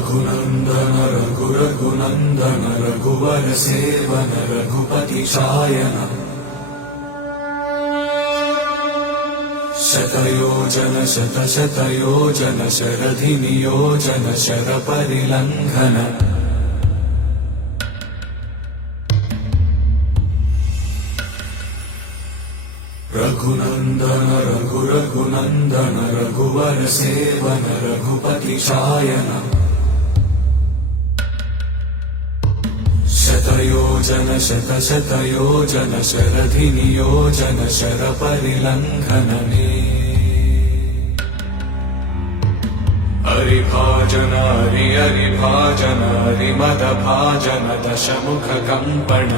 रघुनंदन रघुनंदन रघुवर seven Raghupati Shayan शतयोजन शतशतयोजन शरधि नियोजन शरपरिलंघन रघुनंदन रघुनंदन रघुवर seven Raghupati Shayan शतयोजन शतशतयोजन शरधि नियोजन शरपरिलंघन हरिभाजन हरिभाजन हरिमदभाजन दशमुख कंपन